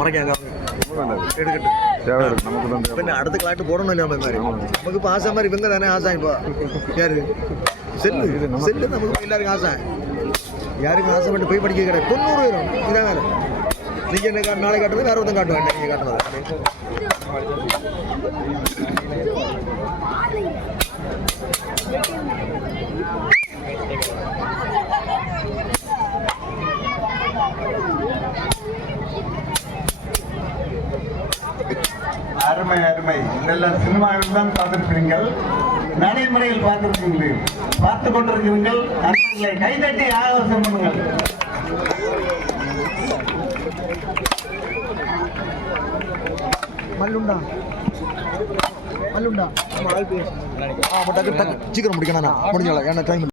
முறைக்காங்க எடுக்கட்டும் தேவை പിന്നെ അടുത്ത ക്ലാട്ട് പോകണം നമുക്ക് ഇപ്പൊ ആസാമാർ ഇവങ്ക തന്നെ ആസാ ഇപ്പൊ യാര് செல்லு. செல்லு நமக்கு எல்லாருக்கும் ஆசை. யாருக்கும் ஆசை மட்டும் போய் படிக்க கிடையாது. தொண்ணூறு பேரும். இதான் வேலை நீங்கள் என்ன காட்டு நாளை காட்டுறது வேற ஒருத்தன் காட்டுவாங்க நீங்கள் காட்டுறது. அருமை அருமை. இதெல்லாம் சினிமாவில் தான் பார்த்திருப்பீர்கள் நடைமுறையில் பார்த்திருக்கீங்கள் பார்த்து கொண்டிருக்கிறீர்கள். நண்பர்களை கைதட்டி ஆலோசனை பண்ணுங்கள். மல்லுண்டா. மல்லுண்டா. சீக்கிரம் முடிக்கணும் முடிஞ்சோம் ஏன்னா டைம்